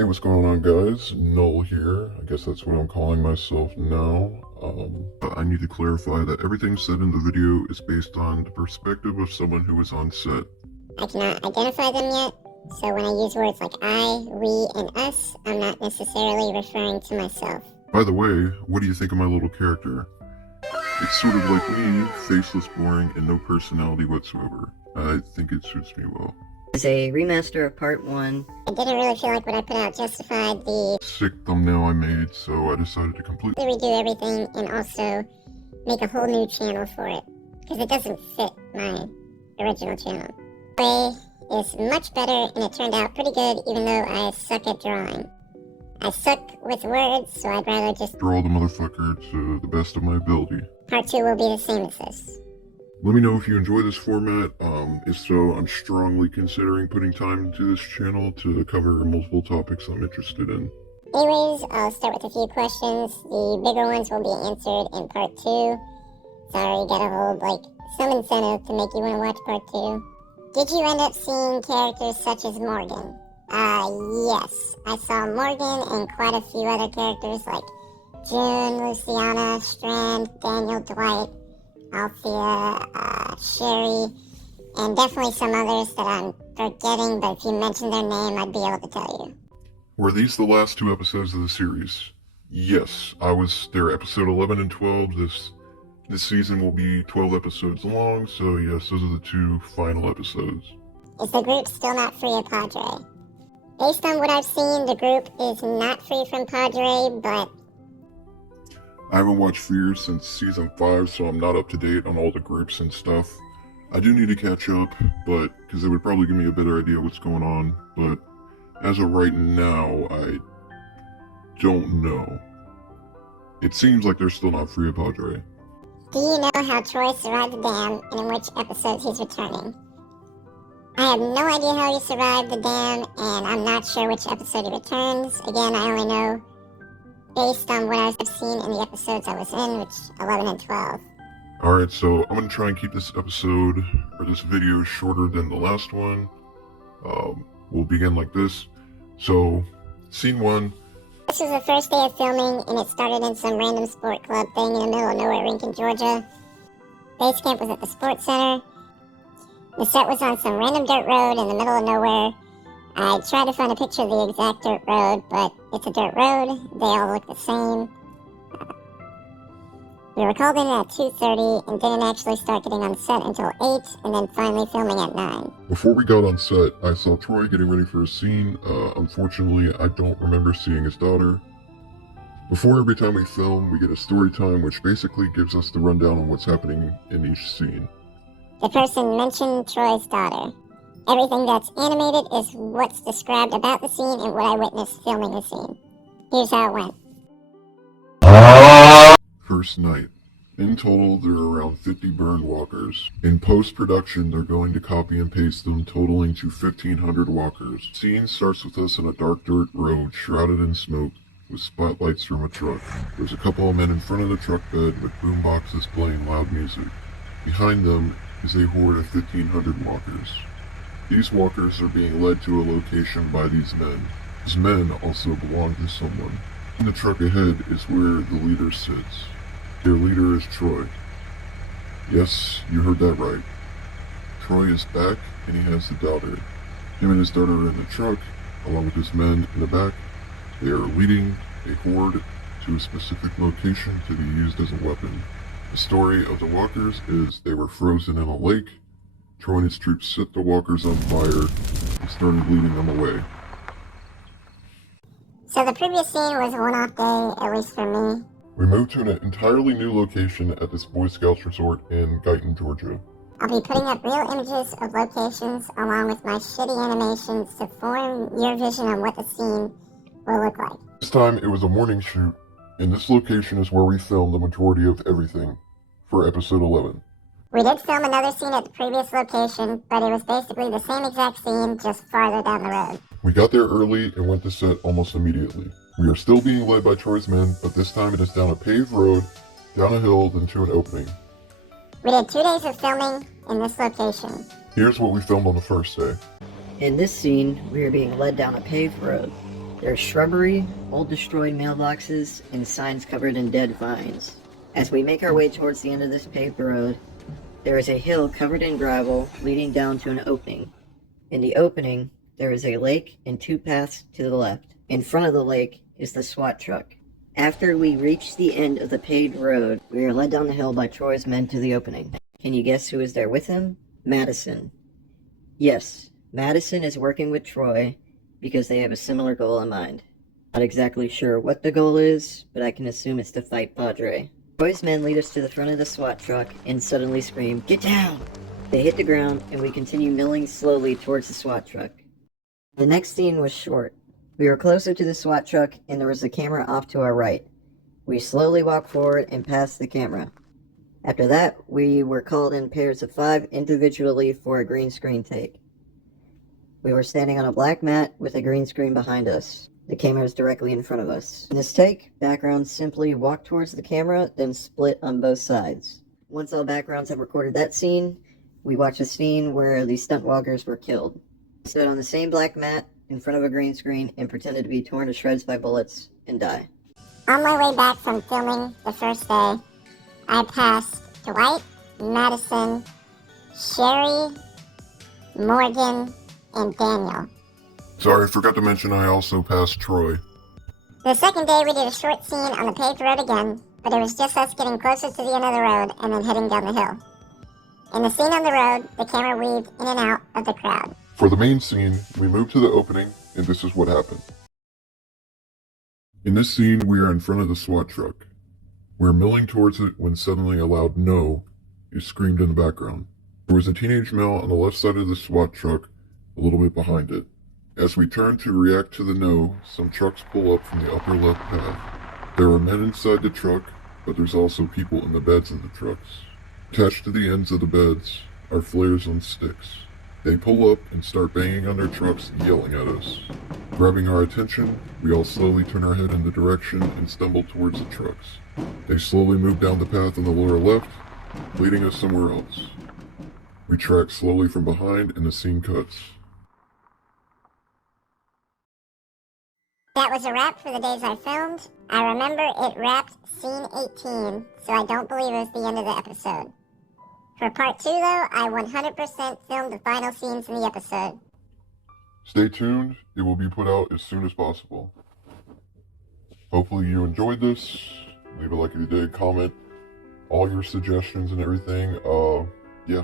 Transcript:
Hey, what's going on, guys? Null here. I guess that's what I'm calling myself now. I need to clarify that everything said in the video is based on the perspective of someone who was on set. I cannot identify them yet, so when I use words like I, we, and us, I'm not necessarily referring to myself. By the way, what do you think of my little character? It's sort of like me, faceless, boring, and no personality whatsoever. I think it suits me well. Is a remaster of part 1. I didn't really feel like what I put out justified the Sick thumbnail I made, so I decided to completely redo everything and also make a whole new channel for it, because it doesn't fit my original channel. Way is much better, and it turned out pretty good, even though I suck at drawing. I suck with words, so I'd rather just draw the motherfucker to the best of my ability. Part 2 will be the same as this. Let me know if you enjoy this format. If so, I'm strongly considering putting time into this channel to cover multiple topics I'm interested in. Anyways, I'll start with a few questions. The bigger ones will be answered in part 2. Sorry, gotta hold some incentive to make you want to watch part 2. Did you end up seeing characters such as Morgan? Yes. I saw Morgan and quite a few other characters like June, Luciana, Strand, Daniel, Dwight, Althea, Sherry, and definitely some others that I'm forgetting, but if you mention their name, I'd be able to tell you. Were these the last 2 episodes of the series? Yes, I was there. Episode 11 and 12. This season will be 12 episodes long, so yes, those are the 2 final episodes. Is the group still not free of Padre? Based on what I've seen, the group is not free from Padre, but I haven't watched Fear since season 5, so I'm not up to date on all the groups and stuff. I do need to catch up, but because it would probably give me a better idea what's going on, but as of right now, I don't know. It seems like they're still not free of Padre. do you know how Troy survived the dam and in which episodes he's returning? I have no idea how he survived the dam, and I'm not sure which episode he returns. Again, I only know based on what I've seen in the episodes I was in, which 11 and 12. Alright, so I'm going to try and keep this episode, or this video, shorter than the last one. We'll begin like this. So, scene 1. This was the first day of filming, and it started in some random sport club thing in the middle of nowhere rink in Georgia. Base camp was at the sports center. The set was on some random dirt road in the middle of nowhere. I tried to find a picture of the exact dirt road, but it's a dirt road. They all look the same. We were called in at 2:30 and didn't actually start getting on set until 8, and then finally filming at 9. Before we got on set, I saw Troy getting ready for a scene. Unfortunately, I don't remember seeing his daughter. Before every time we film, we get a story time, which basically gives us the rundown on what's happening in each scene. The person mentioned Troy's daughter. Everything that's animated is what's described about the scene and what I witnessed filming the scene. Here's how it went. First night. In total, there are around 50 burned walkers. In post-production, they're going to copy and paste them, totaling to 1,500 walkers. Scene starts with us on a dark dirt road, shrouded in smoke, with spotlights from a truck. There's a couple of men in front of the truck bed with boomboxes playing loud music. Behind them is a horde of 1,500 walkers. These walkers are being led to a location by these men. These men also belong to someone. In the truck ahead is where the leader sits. Their leader is Troy. Yes, you heard that right. Troy is back, and he has the daughter. Him and his daughter are in the truck, along with his men in the back. They are leading a horde to a specific location to be used as a weapon. The story of the walkers is they were frozen in a lake. Troy and his troops set the walkers on fire and started leading them away. So the previous scene was a one-off day, at least for me. We moved to an entirely new location at this Boy Scouts resort in Guyton, Georgia. I'll be putting up real images of locations along with my shitty animations to form your vision on what the scene will look like. This time it was a morning shoot, and this location is where we filmed the majority of everything for episode 11. We did film another scene at the previous location, but it was basically the same exact scene, just farther down the road. We got there early and went to set almost immediately. We are still being led by Troy's men, but this time it is down a paved road, down a hill, then to an opening. We did 2 days of filming in this location. Here's what we filmed on the first day. In this scene, we are being led down a paved road. There's shrubbery, old destroyed mailboxes, and signs covered in dead vines. As we make our way towards the end of this paved road, there is a hill covered in gravel leading down to an opening. In the opening, there is a lake and 2 paths to the left. In front of the lake is the SWAT truck. After we reach the end of the paved road, we are led down the hill by Troy's men to the opening. Can you guess who is there with him? Madison. Yes, Madison is working with Troy because they have a similar goal in mind. Not exactly sure what the goal is, but I can assume it's to fight Padre. Troy's men lead us to the front of the SWAT truck and suddenly scream, "Get down!" They hit the ground and we continue milling slowly towards the SWAT truck. The next scene was short. We were closer to the SWAT truck and there was a camera off to our right. We slowly walked forward and past the camera. After that, we were called in pairs of 5 individually for a green screen take. We were standing on a black mat with a green screen behind us. The camera is directly in front of us. In this take, backgrounds simply walk towards the camera, then split on both sides. Once all backgrounds have recorded that scene, we watch a scene where the stunt walkers were killed. We stood on the same black mat in front of a green screen and pretended to be torn to shreds by bullets and die. On my way back from filming the first day, I passed Dwight, Madison, Sherry, Morgan, and Daniel. Sorry, I forgot to mention I also passed Troy. The second day we did a short scene on the paved road again, but it was just us getting closer to the end of the road and then heading down the hill. In the scene on the road, the camera weaved in and out of the crowd. For the main scene, we moved to the opening, and this is what happened. In this scene, we are in front of the SWAT truck. We're milling towards it when suddenly a loud "no" is screamed in the background. There was a teenage male on the left side of the SWAT truck, a little bit behind it. As we turn to react to the "no," some trucks pull up from the upper left path. There are men inside the truck, but there's also people in the beds of the trucks. Attached to the ends of the beds are flares on sticks. They pull up and start banging on their trucks, yelling at us. Grabbing our attention, we all slowly turn our head in the direction and stumble towards the trucks. They slowly move down the path on the lower left, leading us somewhere else. We track slowly from behind and the scene cuts. That was a wrap for the days I filmed. I remember it wrapped scene 18, so I don't believe it was the end of the episode. For part 2 though, I 100% filmed the final scenes in the episode. Stay tuned, it will be put out as soon as possible. Hopefully you enjoyed this. Leave a like if you did, comment all your suggestions and everything. Yeah.